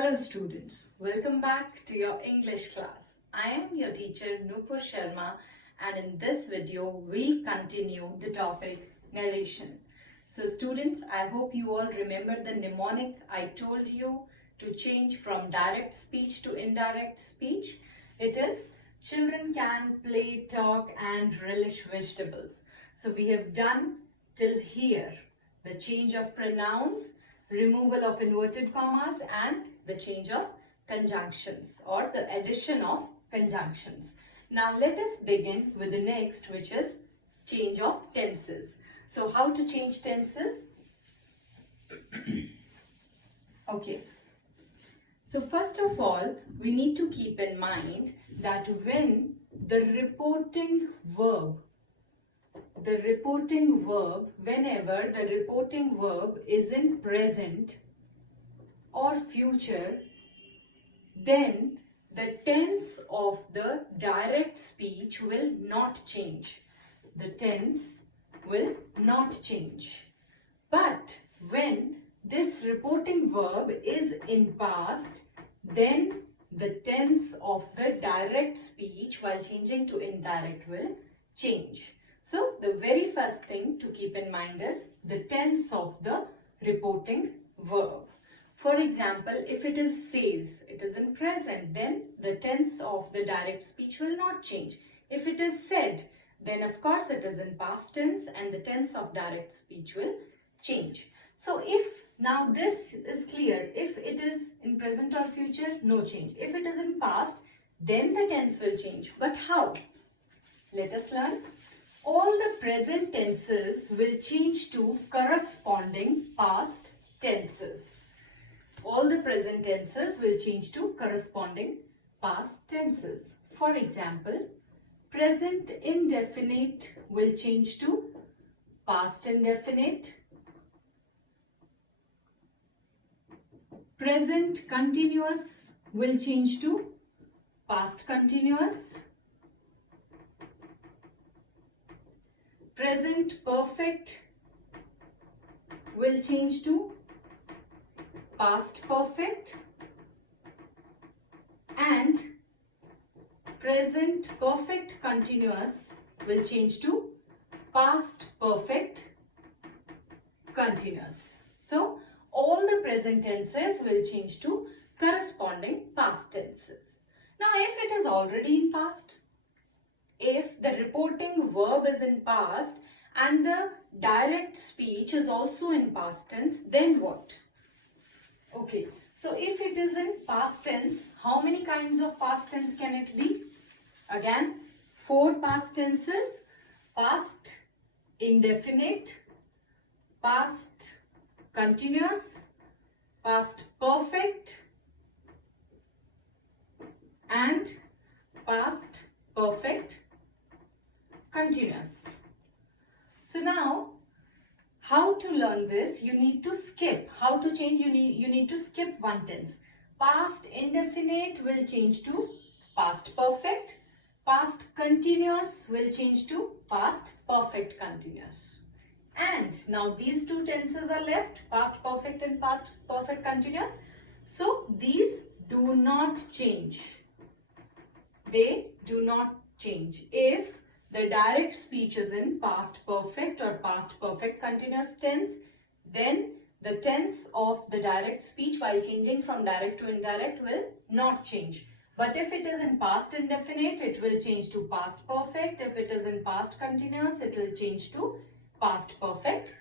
Hello students, welcome back to your English class. I am your teacher Nupur Sharma and in this video we'll continue the topic narration. So students, I hope you all remember the mnemonic I told you to change from direct speech to indirect speech. It is children can play, talk and relish vegetables. So we have done till here the change of pronouns, removal of inverted commas and the change of conjunctions or the addition of conjunctions. Now let us begin with the next, which is change of tenses. So how to change tenses? Okay. So first of all, we need to keep in mind that when the reporting verb, whenever the reporting verb is in present or future, then the tense of the direct speech will not change. The tense will not change. But when this reporting verb is in past, then the tense of the direct speech while changing to indirect will change. So the very first thing to keep in mind is the tense of the reporting verb. For example, if it is says, it is in present, then the tense of the direct speech will not change. If it is said, then of course it is in past tense and the tense of direct speech will change. So if now this is clear, if it is in present or future, no change. If it is in past, then the tense will change. But how? Let us learn. All the present tenses will change to corresponding past tenses. All the present tenses will change to corresponding past tenses. For example, present indefinite will change to past indefinite. Present continuous will change to past continuous. Present perfect will change to past perfect, and present perfect continuous will change to past perfect continuous. So all the present tenses will change to corresponding past tenses. Now if it is already in past, if the reporting verb is in past and the direct speech is also in past tense, then what? Okay, so if it is in past tense, how many kinds of past tense can it be? Again, 4 past tenses: past indefinite, past continuous, past perfect and past perfect continuous. So now, how to learn this? You need to skip. How to change? You need to skip one tense. Past indefinite will change to past perfect. Past continuous will change to past perfect continuous. And now these 2 tenses are left, past perfect and past perfect continuous. So these do not change. They do not change. If the direct speech is in past perfect or past perfect continuous tense, then the tense of the direct speech while changing from direct to indirect will not change. But if it is in past indefinite, it will change to past perfect. If it is in past continuous, it will change to past perfect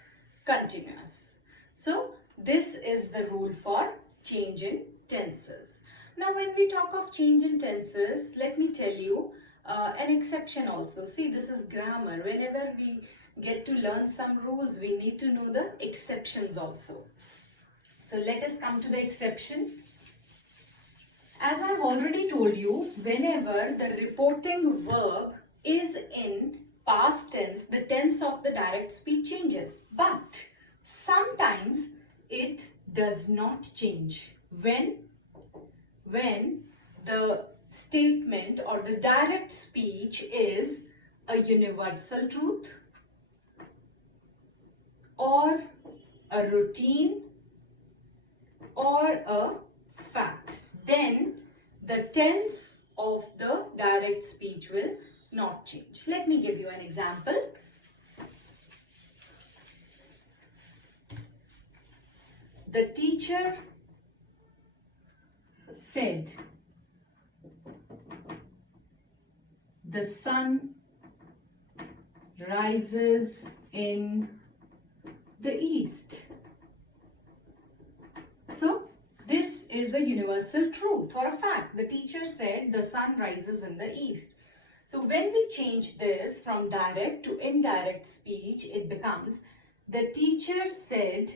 continuous. So this is the rule for change in tenses. Now when we talk of change in tenses, let me tell you an exception also. See, this is grammar. Whenever we get to learn some rules, we need to know the exceptions also. So let us come to the exception. As I've already told you, whenever the reporting verb is in past tense, the tense of the direct speech changes. But sometimes it does not change. When the statement or the direct speech is a universal truth or a routine or a fact. the tense of the direct speech will not change. Let me give you an example. The teacher said, the sun rises in the east. So, this is a universal truth or a fact. The teacher said the sun rises in the east. So, when we change this from direct to indirect speech, it becomes the teacher said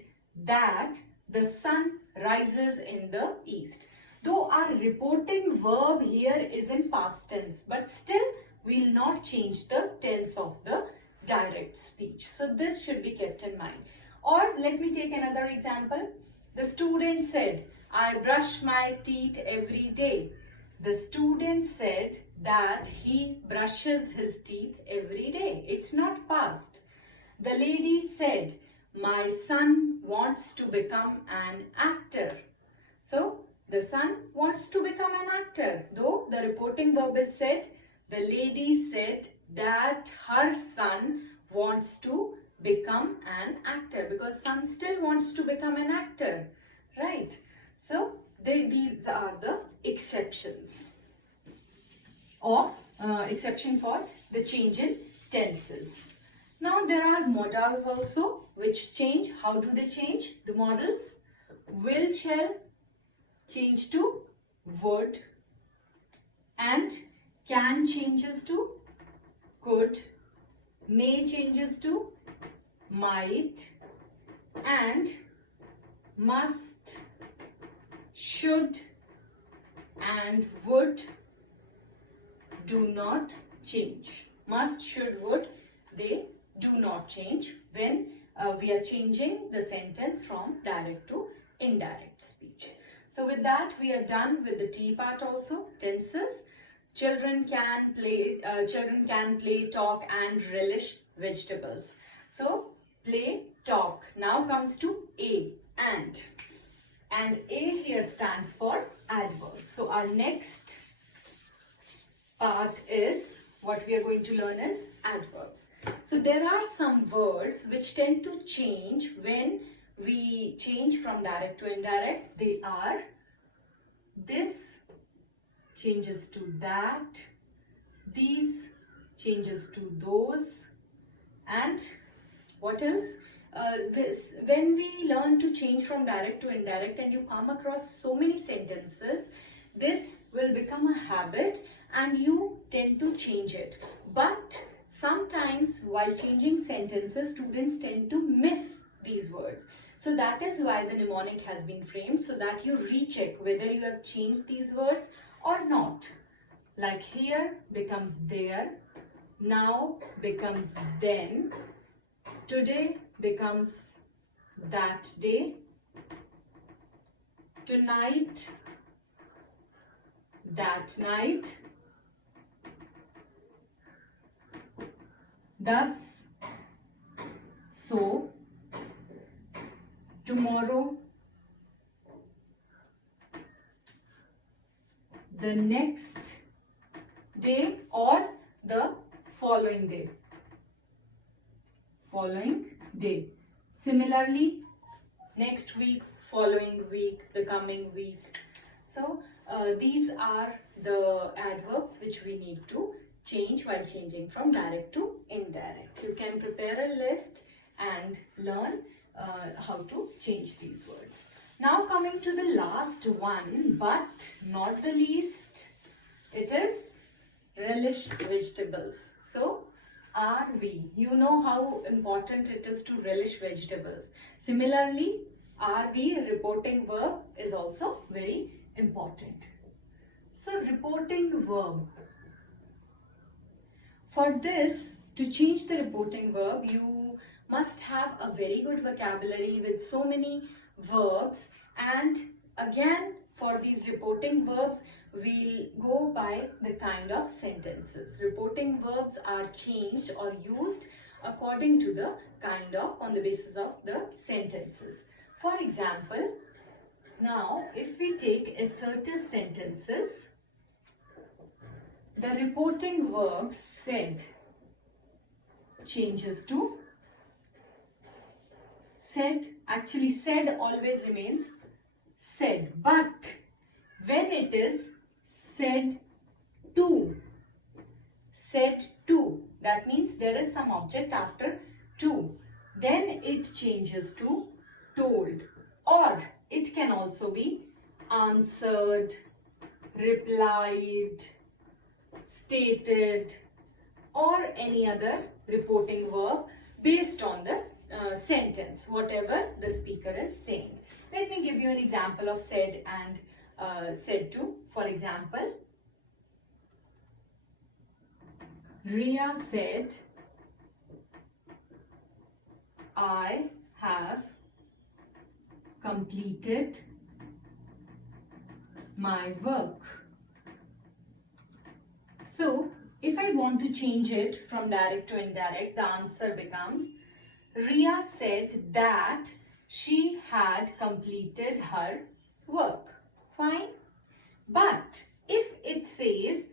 that the sun rises in the east. Though our reporting verb here is in past tense, but still we will not change the tense of the direct speech. So this should be kept in mind. Or let me take another example. The student said, I brush my teeth every day. The student said that he brushes his teeth every day. It's not past. The lady said, my son wants to become an actor. So, the son wants to become an actor. Though the reporting verb is said, the lady said that her son wants to become an actor, because son still wants to become an actor, right? So, these are the exceptions exception for the change in tenses. Now, there are modals also which change. How do they change? The modals: will, shall change to would, and can changes to could, may changes to might, and must, should, and would do not change. Must, should, would, they do not change when we are changing the sentence from direct to indirect speech. So with that, we are done with the T part also, tenses. Children can play, talk, and relish vegetables. So play, talk. Now comes to A, and A here stands for adverbs. So our next part is, what we are going to learn is adverbs. So there are some words which tend to change when we change from direct to indirect. They are: this changes to that, these changes to those, and what else? When we learn to change from direct to indirect and you come across so many sentences, this will become a habit and you tend to change it. But sometimes while changing sentences, students tend to miss these words. So that is why the mnemonic has been framed, so that you recheck whether you have changed these words or not. Like here becomes there, now becomes then, today becomes that day, tonight that night, thus, so, tomorrow, the next day, or the following day. Following day. Similarly, next week, following week, the coming week. So, these are the adverbs which we need to change while changing from direct to indirect. You can prepare a list and learn how to change these words. Now coming to the last one, but not the least, it is relish vegetables. So, are we? You know how important it is to relish vegetables. Similarly, are we reporting verb is also very important. So, reporting verb. For this, to change the reporting verb, you must have a very good vocabulary with so many verbs, and again for these reporting verbs we'll go by the kind of sentences. Reporting verbs are changed or used according to the kind of, on the basis of the sentences. For example, now if we take assertive sentences, the reporting verb said changes to said. Actually, said always remains said, but when it is said to, that means there is some object after to, then it changes to told, or it can also be answered, replied, stated, or any other reporting verb based on the sentence, whatever the speaker is saying. Let me give you an example of said and said to. For example, Ria said, I have completed my work. So, if I want to change it from direct to indirect, the answer becomes, Ria said that she had completed her work. Fine. But if it says,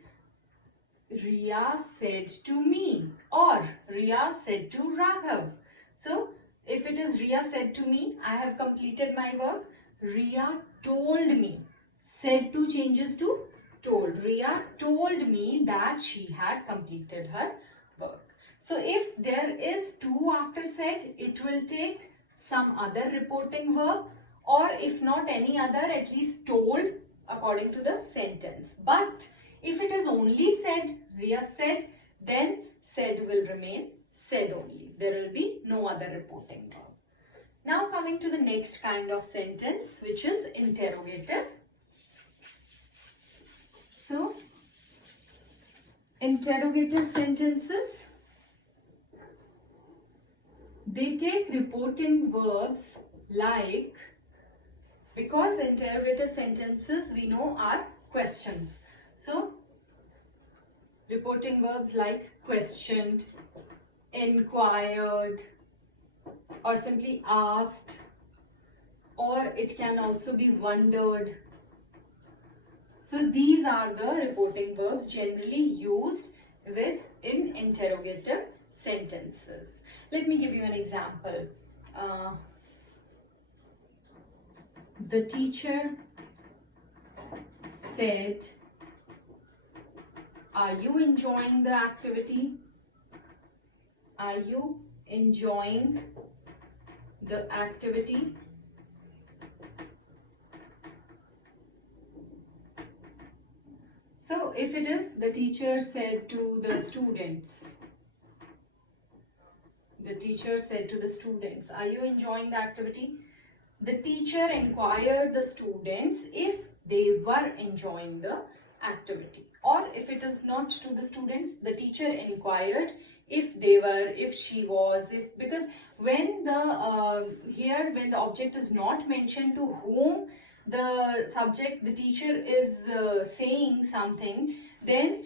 Ria said to me, or Ria said to Raghav. So, if it is Ria said to me, I have completed my work. Ria told me. Said to changes to told. Ria told me that she had completed her work. So, if there is to after said, it will take some other reporting verb, or if not any other, at least told according to the sentence. But if it is only said, Ria said, then said will remain said only. There will be no other reporting verb. Now coming to the next kind of sentence, which is interrogative. So, interrogative sentences, they take reporting verbs like, because interrogative sentences we know are questions. So, reporting verbs like questioned, inquired, or simply asked, or it can also be wondered. So these are the reporting verbs generally used in interrogative sentences. Let me give you an example. The teacher said, are you enjoying the activity? Are you enjoying the activity? So, if it is, the teacher said to the students, are you enjoying the activity? The teacher inquired the students if they were enjoying the activity. Or if it is not to the students, the teacher inquired if they were, if she was, if, because when the here when the object is not mentioned to whom the subject, the teacher is saying something, then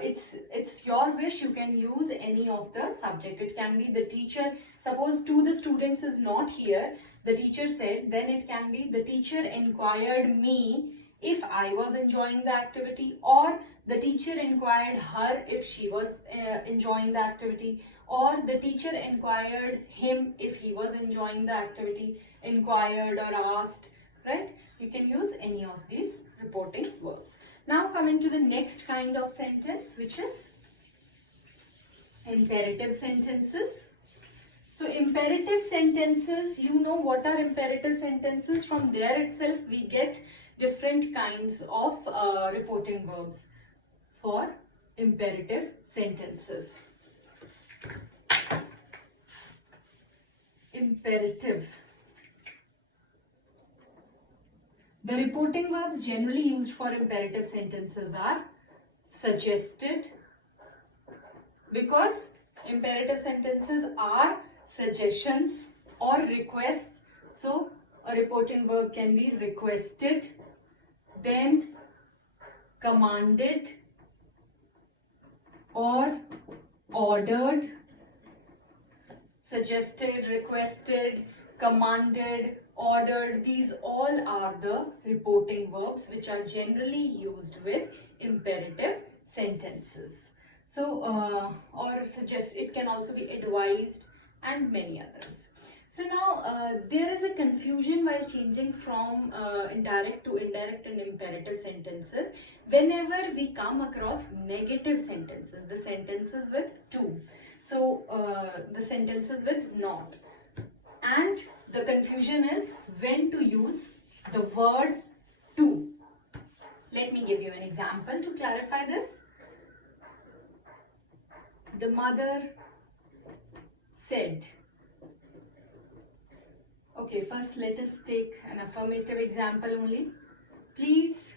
it's your wish, you can use any of the subject. It can be the teacher, suppose to the students is not here, the teacher said, then it can be the teacher inquired me if I was enjoying the activity, or the teacher inquired her if she was enjoying the activity, or the teacher inquired him if he was enjoying the activity, inquired or asked, right? You can use any of these reporting verbs. Now coming to the next kind of sentence, which is imperative sentences. So imperative sentences, you know what are imperative sentences. From there itself we get different kinds of reporting verbs for imperative sentences. Imperative. The reporting verbs generally used for imperative sentences are suggested, because imperative sentences are suggestions or requests. So a reporting verb can be requested, then commanded or ordered. Suggested, requested, commanded, ordered, these all are the reporting verbs which are generally used with imperative sentences. So, or suggest, it can also be advised and many others. So now there is a confusion while changing from indirect to indirect and imperative sentences whenever we come across negative sentences, the sentences with to. So the sentences with not. And the confusion is when to use the word to. Let me give you an example to clarify this. The mother said. Okay, first let us take an affirmative example only. Please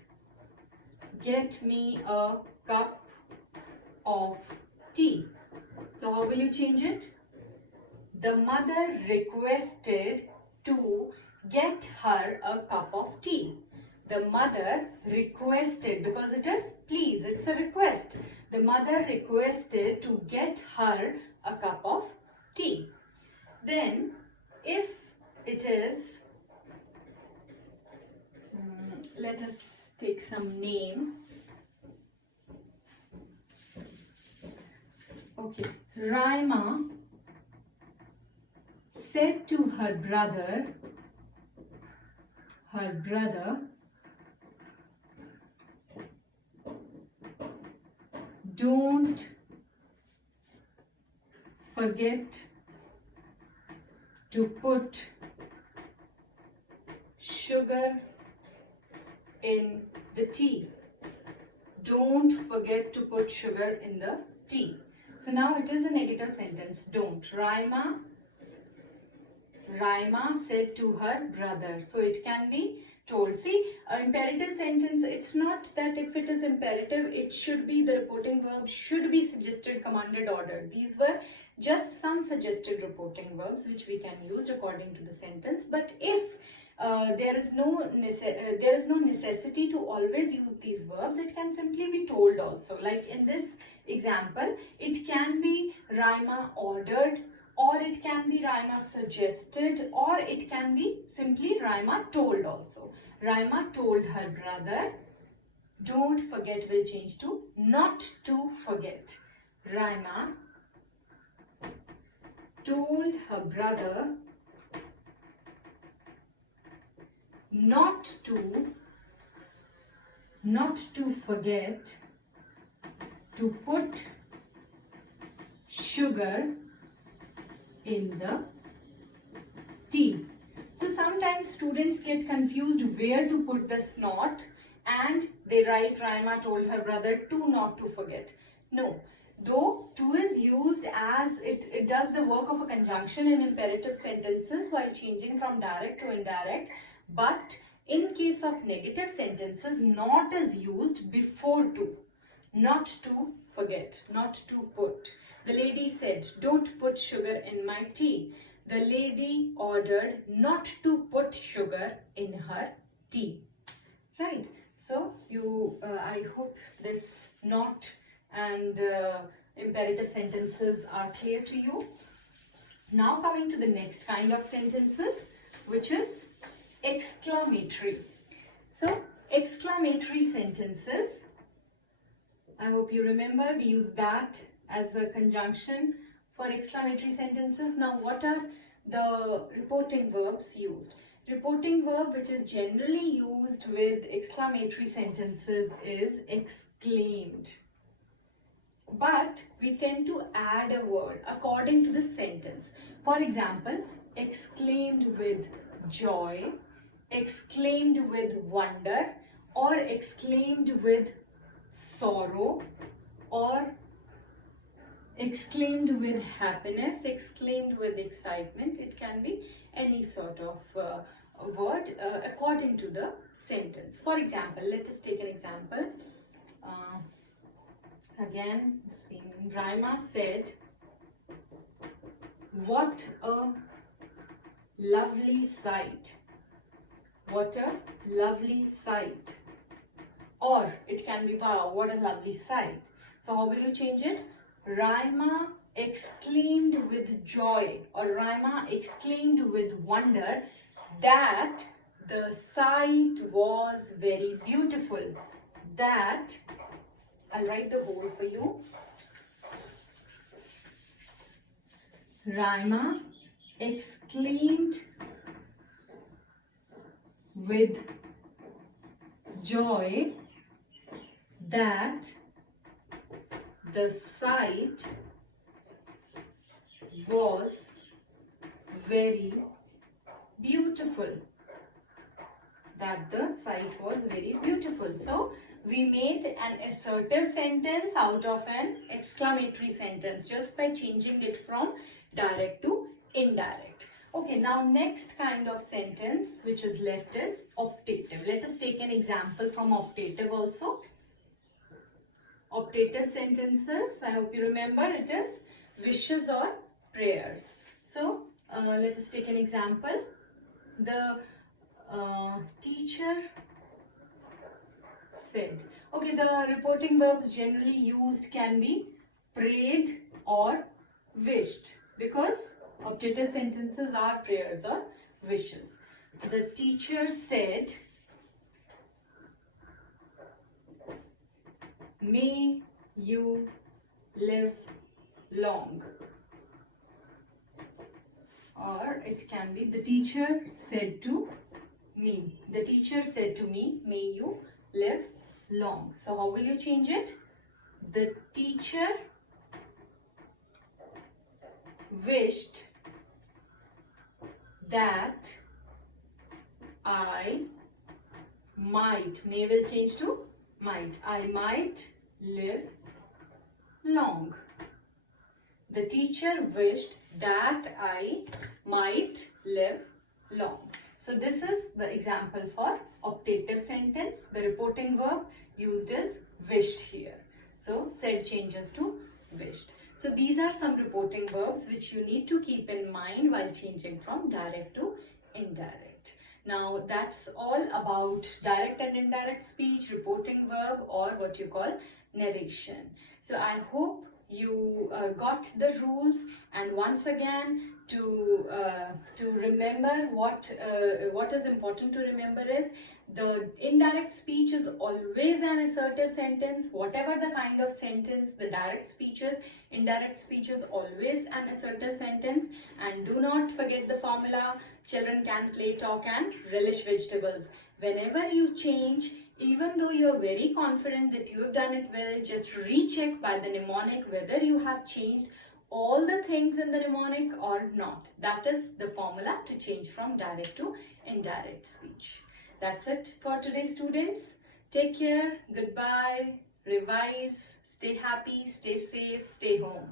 get me a cup of tea. So how will you change it? The mother requested to get her a cup of tea. The mother requested, because it is please, it's a request. The mother requested to get her a cup of tea. Then if it is, let us take some name. Okay, Raima said to her brother, don't forget to put sugar in the tea. Don't forget to put sugar in the tea. So now it is a negative sentence. Don't. Raima said to her brother. So it can be told. See, imperative sentence, it's not that if it is imperative, it should be, the reporting verb should be suggested, commanded, ordered. These were just some suggested reporting verbs which we can use according to the sentence. But if there is no necessity to always use these verbs, it can simply be told also. Like in this example, it can be Raima ordered, or it can be Raima suggested, or it can be simply Raima told also. Raima told her brother, don't forget will change to not to forget. Raima told her brother not to forget to put sugar in the tea. So sometimes students get confused where to put this not, and they write Raima told her brother to not to forget. No, though to is used as it does the work of a conjunction in imperative sentences while changing from direct to indirect, but in case of negative sentences, not is used before to. Not to forget, not to put. The lady said, don't put sugar in my tea. The lady ordered not to put sugar in her tea. Right. So I hope this not and imperative sentences are clear to you. Now coming to the next kind of sentences, which is exclamatory. So exclamatory sentences, I hope you remember we use that as a conjunction for exclamatory sentences. Now what are the reporting verbs used? Reporting verb which is generally used with exclamatory sentences is exclaimed. But we tend to add a word according to the sentence. For example, exclaimed with joy, exclaimed with wonder, or exclaimed with sorrow, or exclaimed with happiness, exclaimed with excitement. It can be any sort of word according to the sentence. For example, let us take an example. Again, the same. Raima said, what a lovely sight. What a lovely sight. Or it can be, wow, what a lovely sight. So how will you change it? Raima exclaimed with joy, or Raima exclaimed with wonder that the sight was very beautiful. That I'll write the whole for you. Raima exclaimed with joy that the sight was very beautiful. That the sight was very beautiful. So we made an assertive sentence out of an exclamatory sentence just by changing it from direct to indirect. Okay, now next kind of sentence which is left is optative. Let us take an example from optative also. Optative sentences, I hope you remember, it is wishes or prayers. So let us take an example. The teacher said. Okay, the reporting verbs generally used can be prayed or wished, because optative sentences are prayers or wishes. The teacher said, "May you live long." Or it can be, the teacher said to me. The teacher said to me, "May you live long." So how will you change it? The teacher wished that I might, may will change to might, I might live long. The teacher wished that I might live long. So this is the example for optative sentence. The reporting verb used is wished here. So said changes to wished. So these are some reporting verbs which you need to keep in mind while changing from direct to indirect. Now that's all about direct and indirect speech, reporting verb, or what you call narration. So I hope you got the rules, and once again to remember what is important to remember is the indirect speech is always an assertive sentence. Whatever the kind of sentence the direct speech is, indirect speech is always an assertive sentence. And do not forget the formula: children can play, talk, and relish vegetables. Whenever you change, even though you are very confident that you have done it well, just recheck by the mnemonic whether you have changed all the things in the mnemonic or not. That is the formula to change from direct to indirect speech. That's it for today, students. Take care. Goodbye. Revise. Stay happy. Stay safe. Stay home.